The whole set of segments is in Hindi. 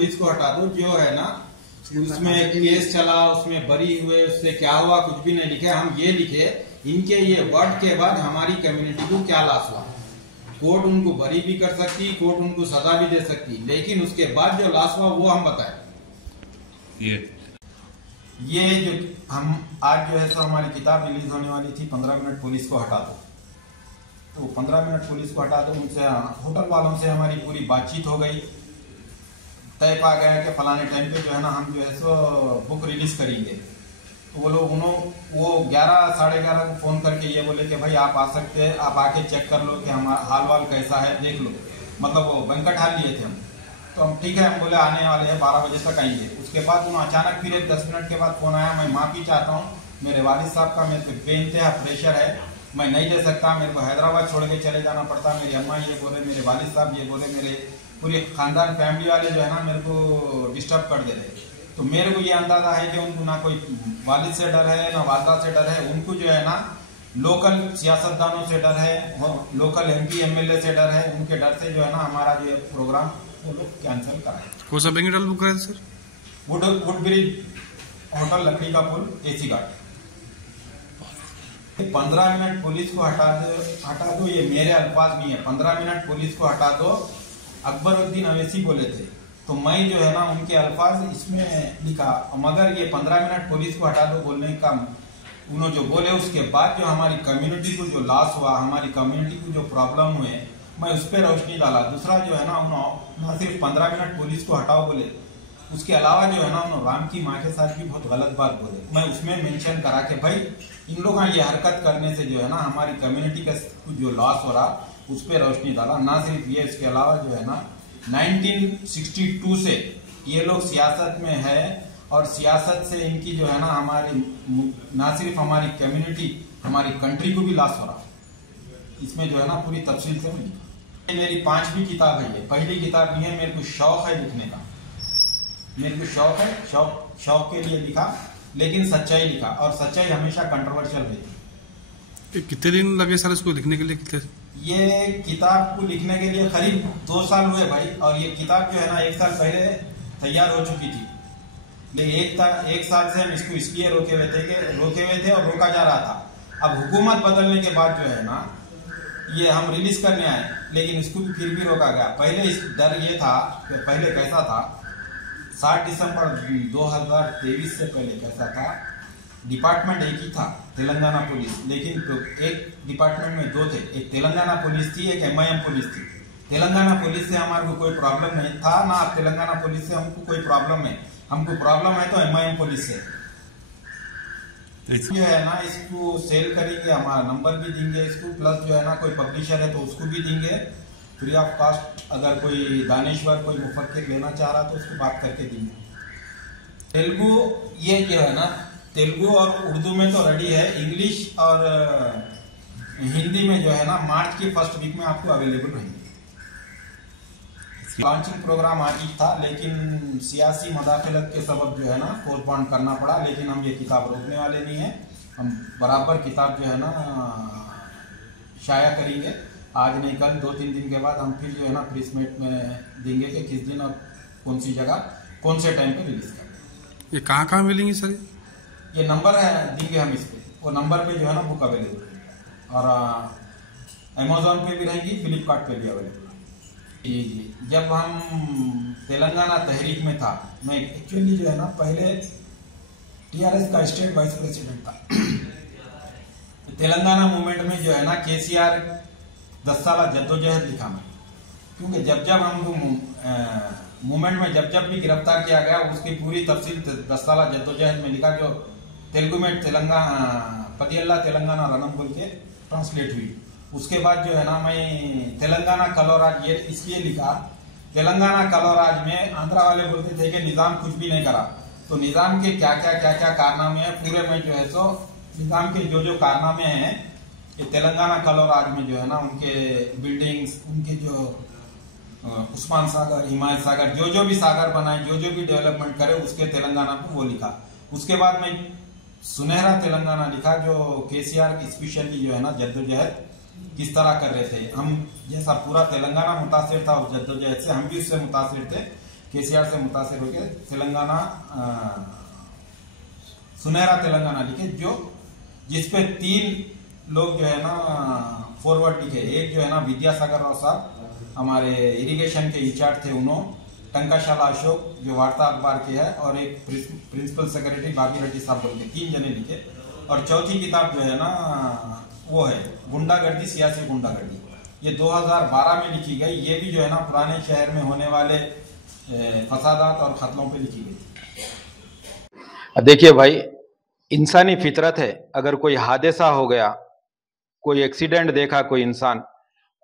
पुलिस को हटा दो। जो है ना उसमें केस चला, उसमें बरी हुए, उससे क्या हुआ कुछ भी नहीं लिखे। हम ये लिखे इनके ये वर्ड के बाद हमारी कम्युनिटी को क्या लॉस हुआ। कोर्ट उनको बरी भी कर सकती, कोर्ट उनको सजा भी दे सकती, लेकिन उसके बाद जो लॉस हुआ वो हम बताए। ये जो हम आज जो है सो हमारी किताब रिलीज होने वाली थी 15 मिनट पुलिस को हटा दो, तो 15 मिनट पुलिस को हटा दो। उनसे होटल वालों से हमारी पूरी बातचीत हो गई, तय पा गया कि फलाने टाइम पे जो है ना हम जो है सो बुक रिलीज करेंगे। तो वो लोग वो 11 साढ़े 11 को फोन करके ये बोले कि भाई आप आ सकते हैं, आप आके चेक कर लो कि हमारा हाल वाल कैसा है, देख लो। मतलब वो बैंकट हाल लिए थे हम, तो हम ठीक है, हम बोले आने वाले हैं 12 बजे तक आएंगे। उसके बाद उन्होंने अचानक फिर 10 मिनट के बाद फोन आया, मैं माफी चाहता हूँ, मेरे वालिद साहब का मेरे पे बेइंतहा प्रेशर है, मैं नहीं दे सकता, मेरे को हैदराबाद छोड़ के चले जाना पड़ता। मेरी अम्मा ये बोले, मेरे वालिद साहब ये बोले, मेरे पूरे खानदान फैमिली वाले जो है ना मेरे को डिस्टर्ब कर दे रहे। तो मेरे को ये अंदाजा है कि उनको ना कोई वालिद से डर है ना वालदा से डर है, उनको जो है ना लोकल सियासतदानों से डर है, लोकल MP MLA से डर है। उनके डर से जो है ना हमारा जो प्रोग्राम वो लोग कैंसिल कराए। कौन सा बैंकेट बुक कराया सर? वुड ब्रिज होटल, लकड़ी का पुल, AC घाट। 15 मिनट पुलिस को हटा दो, ये मेरे अल्फाज नहीं है। 15 मिनट पुलिस को हटा दो, अकबरुद्दीन अवैसी बोले थे, तो मैं जो है ना उनके अल्फाज इसमें लिखा। मगर ये 15 मिनट पुलिस को हटा दो बोलने का उन्होंने जो बोले, उसके बाद जो हमारी कम्युनिटी को जो लॉस हुआ, हमारी कम्युनिटी को जो प्रॉब्लम हुए, मैं उस पर रोशनी डाला। दूसरा जो है ना उन्होंने सिर्फ 15 मिनट पुलिस को हटाओ बोले, उसके अलावा जो है ना उन्होंने राम की माँ के साथ भी बहुत गलत बात बोले। मैं उसमें मेंशन करा कि भाई इन लोगों ये हरकत करने से जो है ना हमारी कम्युनिटी का जो लॉस हो रहा, उस पर रोशनी डाला। ना सिर्फ ये, इसके अलावा जो है ना 1962 से ये लोग सियासत में है, और सियासत से इनकी जो है ना हमारी ना सिर्फ हमारी कम्युनिटी, हमारी कंट्री को भी लॉस हो रहा। इसमें जो है ना पूरी तफसील से मैं लिखा। मेरी 5वीं किताब है, ये पहली किताब नहीं है। मेरे को शौक है लिखने का, मेरे को शौक है, शौक के लिए लिखा, लेकिन सच्चाई लिखा, और सच्चाई हमेशा कंट्रोवर्शियल रहती। कितने दिन लगे सर इसको लिखने के लिए? कितने? ये किताब को लिखने के लिए करीब 2 साल हुए भाई, और ये किताब जो है ना 1 साल पहले तैयार हो चुकी थी, लेकिन 1 साल से हम इसको इसलिए रोके हुए थे और रोका जा रहा था। अब हुकूमत बदलने के बाद जो है ना ये हम रिलीज करने आए, लेकिन इसको भी फिर भी रोका गया। पहले इस डर ये था कि पहले कैसा था, 7 दिसंबर 2023 से पहले कैसा था, डिपार्टमेंट एक ही था, तेलंगाना पुलिस, लेकिन तो एक डिपार्टमेंट में 2 थे, एक तेलंगाना पुलिस थी, एक MIM पुलिस थी। तेलंगाना पुलिस से हमारे को कोई प्रॉब्लम नहीं था ना, तेलंगाना पुलिस से हमको कोई प्रॉब्लम है। हमको प्रॉब्लम है तो MIM पुलिस से। ये है ना इसको सेल करेंगे, हमारा नंबर भी देंगे इसको, प्लस जो है ना कोई पब्लिशर है तो उसको भी देंगे फ्री ऑफ कॉस्ट। अगर कोई दानेश्वर कोई मुफक्किर लेना चाह रहा तो उसको बात करके देंगे। तेलुगु ये जो है ना, तेलुगु और उर्दू में तो रेडी है, इंग्लिश और हिंदी में जो है ना मार्च की फर्स्ट वीक में आपको अवेलेबल रहेंगे। लॉन्चिंग प्रोग्राम आज ही था, लेकिन सियासी मदाखलत के सबब जो है ना पोस्टपोन करना पड़ा। लेकिन हम ये किताब रोकने वाले नहीं है, हम बराबर किताब जो है ना शाया करेंगे। आज नहीं कल, 2-3 दिन के बाद हम फिर जो है ना प्रेस मीट में देंगे कि किस दिन और कौन सी जगह कौन से टाइम पे रिलीज करें। ये कहाँ मिलेंगी सर? ये नंबर है देंगे हम इस पे, वो नंबर पे जो है ना बुक अवेलेबल है, और अमेजोन पे भी रहेगी, फ्लिपकार्ट पे भी अवेलेबल है। जी, जब हम तेलंगाना तहरीक में था, मैं एक्चुअली जो है ना पहले TRS का स्टेट वाइस प्रेसिडेंट था। तेलंगाना मूवमेंट में जो है ना KCR 10 साल जद्दोजहद लिखा मैं, क्योंकि जब हमको मूवमेंट में जब भी गिरफ्तार किया गया उसकी पूरी तफसील 10 साल जद्दोजहद में लिखा, जो तेलुगु में पदियल्ला तेलंगाना रणम बोल के ट्रांसलेट हुई। उसके बाद जो है ना मैं तेलंगाना कलोराज ये इसलिए लिखा, तेलंगाना कलोराज में आंध्रा वाले बोलते थे कि निजाम कुछ भी नहीं करा, तो निजाम के क्या क्या कारनामे हैं पूरे में जो है सो निजाम के जो कारनामे हैं, ये तेलंगाना कलोराज में जो है ना उनके बिल्डिंग्स, उनके जो उस्मान सागर, हिमायत सागर, जो भी सागर बनाए, जो भी डेवलपमेंट करे, उसके तेलंगाना को वो लिखा। उसके बाद में सुनहरा तेलंगाना लिखा, जो KCR स्पेशली जो है ना जद्दोजहद किस तरह कर रहे थे। हम जैसा पूरा तेलंगाना मुतासिर था उस जद्दोजहद से, हम भी उससे मुतासिर थे, केसीआर से मुतासिर होकर तेलंगाना सुनहरा तेलंगाना लिखे, जो जिसपे 3 लोग जो है ना फॉरवर्ड लिखे। एक जो है ना विद्यासागर राव साहब हमारे इरिगेशन के इंचार्ज थे, उन्होंने टंकाशाला अशोक जो वार्ता अखबार के है, और एक प्रिंसिपल सेक्रेटरी बाबी रेड्डी साहब बोलते, 3 जने लिखे। और चौथी किताब जो है ना वो है गुंडागर्दी, सियासी गुंडागर्दी। ये 2012 में लिखी गई। ये भी जो है ना पुराने शहर में होने वाले फसादात और खतलों पे लिखी गई। देखिए भाई, इंसानी फितरत है, अगर कोई हादसा हो गया, कोई एक्सीडेंट देखा, कोई इंसान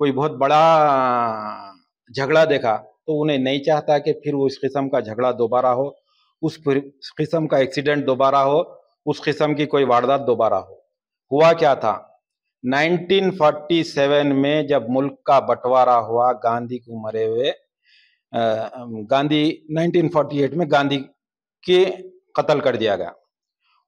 कोई बहुत बड़ा झगड़ा देखा, तो उन्हें नहीं चाहता कि फिर उस किस्म का झगड़ा दोबारा हो, उस किस्म का एक्सीडेंट दोबारा हो, उस किस्म की कोई वारदात दोबारा हो। हुआ क्या था, 1947 में जब मुल्क का बंटवारा हुआ, गांधी को मरे हुए गांधी 1948 में गांधी के कत्ल कर दिया गया।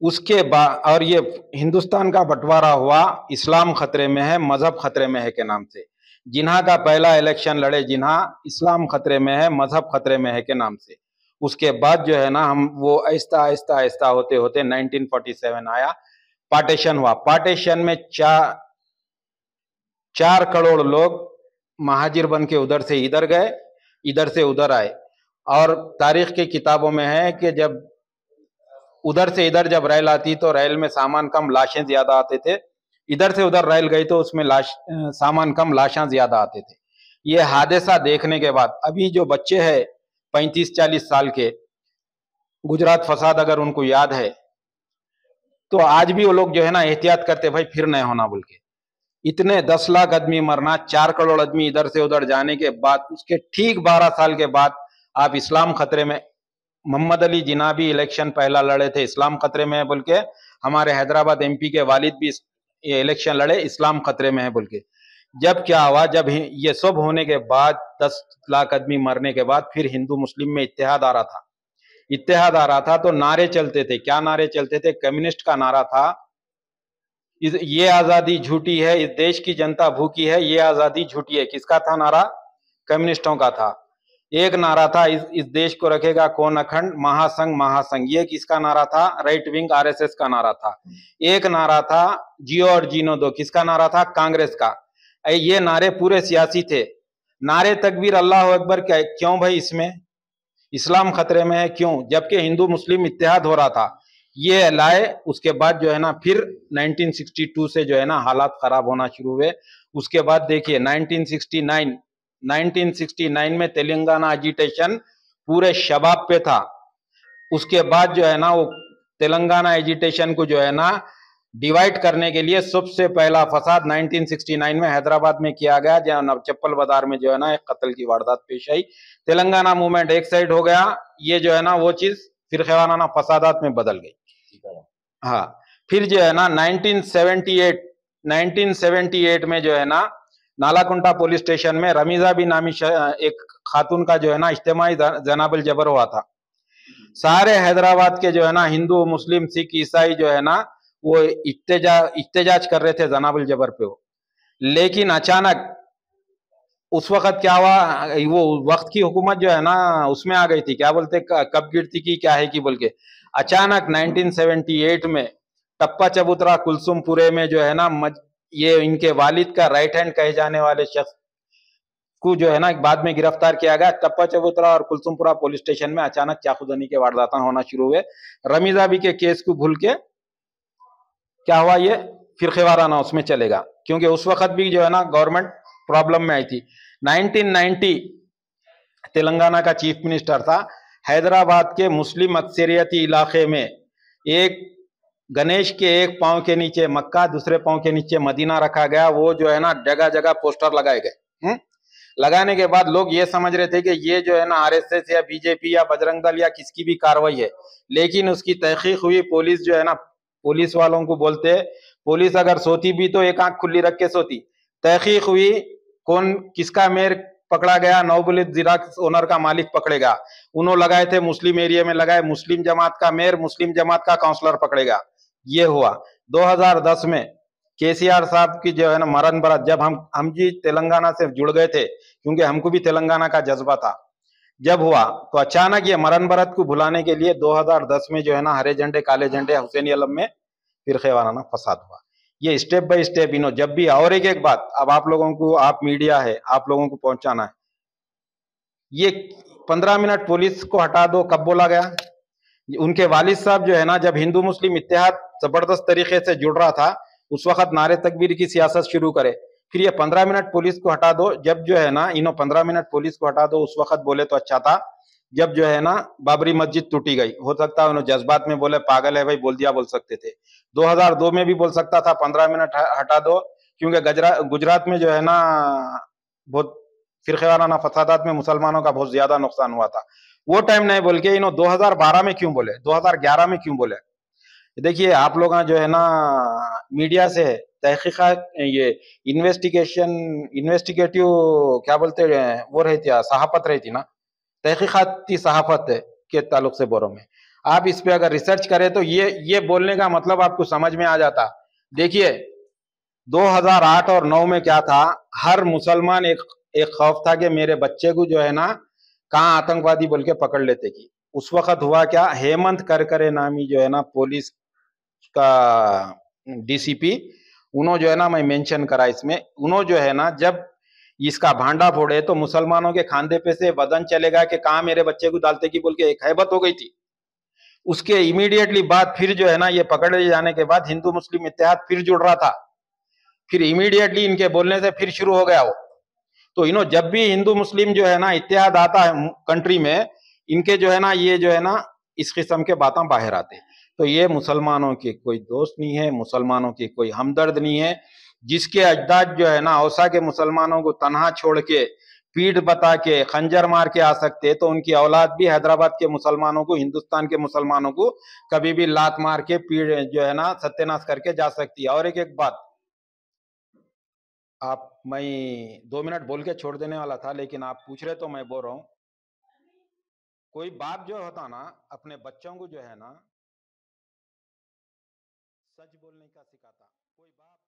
उसके बाद और ये हिंदुस्तान का बंटवारा हुआ इस्लाम खतरे में है, मजहब खतरे में है के नाम से। जिन्हा का पहला इलेक्शन लड़े, जिन्हा इस्लाम खतरे में है, मजहब खतरे में है के नाम से। उसके बाद जो है ना हम वो आहिस्ता आहिस्ता आहिस्ता होते होते 1947 आया, पार्टीशन हुआ। पार्टीशन में 4 करोड़ लोग महाजिर बन के उधर से इधर गए, इधर से उधर आए। और तारीख की किताबों में है कि जब उधर से इधर जब रेल आती तो रेल में सामान कम, लाशें ज्यादा आते थे। इधर से उधर रेल गई तो उसमें सामान कम, लाशें ज्यादा आते थे। ये हादसा देखने के बाद अभी जो बच्चे हैं 35-40 साल के, गुजरात फसाद अगर उनको याद है तो आज भी वो लोग जो है ना एहतियात करते, भाई फिर नहीं होना बोल के। इतने 10 लाख आदमी मरना, 4 करोड़ आदमी इधर से उधर जाने के बाद, उसके ठीक 12 साल के बाद आप इस्लाम खतरे में, मोहम्मद अली जिन्ना भी इलेक्शन पहला लड़े थे, इस्लाम खतरे में है बोल के। हमारे हैदराबाद एमपी के वालिद भी ये इलेक्शन लड़े, इस्लाम खतरे में है बोल के। जब क्या हुआ, जब ये सब होने के बाद 10 लाख आदमी मरने के बाद फिर हिंदू मुस्लिम में इत्तेहाद आ रहा था। इत्तेहाद आ रहा था तो नारे चलते थे। क्या नारे चलते थे? कम्युनिस्ट का नारा था, ये आजादी झूठी है, इस देश की जनता भूखी है, ये आजादी झूठी है। किसका था नारा? कम्युनिस्टों का था। एक नारा था, इस देश को रखेगा कौन अखंड, महासंघ महासंघ। ये किसका नारा था? राइट विंग आरएसएस का नारा था। एक नारा था, जियो और जीनो दो। किसका नारा था? कांग्रेस का। ये नारे पूरे सियासी थे। नारे तकबीर, अल्लाह अकबर, क्यों भाई? इसमें इस्लाम खतरे में है, क्यों? जबकि हिंदू मुस्लिम इत्तेहाद हो रहा था। ये लाए, उसके बाद जो है ना फिर 1962 से जो है ना हालात खराब होना शुरू हुए। उसके बाद देखिए 1969 में तेलंगाना एजिटेशन पूरे शबाब पे था। उसके बाद जो है ना वो तेलंगाना एजिटेशन को जो है ना डिवाइड करने के लिए सबसे पहला फसाद 1969 में हैदराबाद में किया गया, जहां चप्पल बाजार में जो है ना एक कत्ल की वारदात पेश आई। तेलंगाना मूवमेंट एक साइड हो गया, ये जो है ना वो चीज फिर खवाना फसादात में बदल गई। हाँ, फिर जो है ना 1978 में जो है ना नालाकुंटा पुलिस स्टेशन में रमीजा भी नामी एक खातून का जो है ना इज्तिमाई जनाबुल जबर हुआ था। सारे हैदराबाद के जो है ना हिंदू मुस्लिम सिख ईसाई जो है ना वो इत्तेजाज कर रहे थे जनाबुल जबर पे वो। लेकिन अचानक उस वक्त क्या हुआ, वो वक्त की हुकूमत जो है ना उसमें आ गई थी, क्या बोलते, कब गिरती की क्या है की बोल के। अचानक 1978 में टप्पा चबूतरा कुलसुमपुरे में जो है ना ये इनके वालिद का राइट हैंड कहे जाने वाले शख्स को जो है ना बाद में गिरफ्तार किया गया। टप्पा चबूतरा और कुलसुमपुरा पुलिस स्टेशन में अचानक चाकूदनी के वारदात होना शुरू हुए। रमीजा भी के केस को भूल के क्या हुआ, ये फिर खिवाराना उसमें चलेगा, क्योंकि उस वक्त भी जो है ना गवर्नमेंट प्रॉब्लम में आई थी। 1990 तेलंगाना का चीफ मिनिस्टर था। हैदराबाद के मुस्लिम अक्सरियती इलाके में एक गणेश के एक पांव के नीचे मक्का, दूसरे पांव के नीचे मदीना रखा गया। वो जो है ना जगह जगह पोस्टर लगाए गए। लगाने के बाद लोग ये समझ रहे थे कि ये जो है ना आरएसएस या बीजेपी या बजरंग दल या किसकी भी कार्रवाई है। लेकिन उसकी तहकीक हुई, पुलिस जो है ना, पुलिस वालों को बोलते, पुलिस अगर सोती भी तो एक आंख खुली रख के सोती। तहकीक हुई, कौन किसका मेयर पकड़ा गया, नौबुलिद जिराक्स ओनर का मालिक पकड़ेगा। उन्होंने लगाए थे मुस्लिम एरिया में लगाए, मुस्लिम जमात का मेयर, मुस्लिम जमात का काउंसलर पकड़ेगा। ये हुआ 2010 में केसीआर साहब की जो है ना मरण बरात, जब हम जी तेलंगाना से जुड़ गए थे, क्योंकि हमको भी तेलंगाना का जज्बा था। जब हुआ तो अचानक ये मरण बरत को भुलाने के लिए 2010 में जो है ना हरे झंडे काले झंडे हुसैनी आलम में फिरके वाराना फसाद हुआ। ये स्टेप बाय स्टेप जब भी, और एक बात अब आप लोगों को, आप मीडिया है, आप लोगों को पहुंचाना है, ये 15 मिनट पुलिस को हटा दो कब बोला गया? उनके वालिद साहब जो है ना, जब हिंदू मुस्लिम इत्तेहाद जबरदस्त तरीके से जुड़ रहा था, उस वक्त नारे तकबीर की सियासत शुरू करे। फिर ये 15 मिनट पुलिस को हटा दो, जब जो है ना 15 मिनट पुलिस को हटा दो, उस वक्त बोले तो अच्छा था जब जो है ना बाबरी मस्जिद टूटी गई। हो सकता है उन्होंने जज्बात में बोले, पागल है भाई, बोल दिया बोल सकते थे। 2002 में भी बोल सकता था 15 मिनट हटा दो, क्योंकि गुजरात में जो है ना बहुत फिरके वाराना फसादात में मुसलमानों का बहुत ज्यादा नुकसान हुआ था। वो टाइम नहीं बोल के 2012 में क्यों बोले, 2011 में क्यों बोले? देखिए आप लोग जो है ना मीडिया से तहकीकात, ये इन्वेस्टिगेटिव क्या बोलते हैं वो रहती है, सहाफत रहती ना, तहकीकाती सहाफत के ताल्लुक से बोरो में आप इस पे अगर रिसर्च करें तो ये बोलने का मतलब आपको समझ में आ जाता। देखिए 2008 और 9 में क्या था, हर मुसलमान एक खौफ था कि मेरे बच्चे को जो है ना कहाँ आतंकवादी बोल के पकड़ लेते की। उस वक्त हुआ क्या, हेमंत करकरे नामी जो है ना पुलिस का डीसीपी, उन्होंने जो है ना, मैं मेंशन करा इसमें, उन्होंने जो है ना जब इसका भांडा फोड़े तो मुसलमानों के खांधे पे से वजन चलेगा कि कहाँ मेरे बच्चे को डालते की बोल के एक हैबत हो गई थी। उसके इमीडिएटली बाद फिर जो है ना ये पकड़े जाने के बाद हिंदू मुस्लिम इत्तेहाद फिर जुड़ रहा था, फिर इमीडिएटली इनके बोलने से फिर शुरू हो गया वो। तो जब भी हिंदू मुस्लिम जो है ना इत्तेहाद आता है कंट्री में, इनके जो है ना ये जो है ना इस किस्म के बातें बाहर आते हैं। तो ये मुसलमानों के कोई दोस्त नहीं है, मुसलमानों की कोई हमदर्द नहीं है। जिसके अजदाद जो है ना औसा के मुसलमानों को तनहा छोड़ के पीठ बता के खंजर मार के आ सकते, तो उनकी औलाद भी हैदराबाद के मुसलमानों को, हिंदुस्तान के मुसलमानों को कभी भी लात मार के पीठ जो है ना सत्यानाश करके जा सकती है। और एक बात आप, मैं 2 मिनट बोल के छोड़ देने वाला था, लेकिन आप पूछ रहे तो मैं बोल रहा हूं। कोई बाप जो होता ना अपने बच्चों को जो है ना सच बोलने का सिखाता, कोई बाप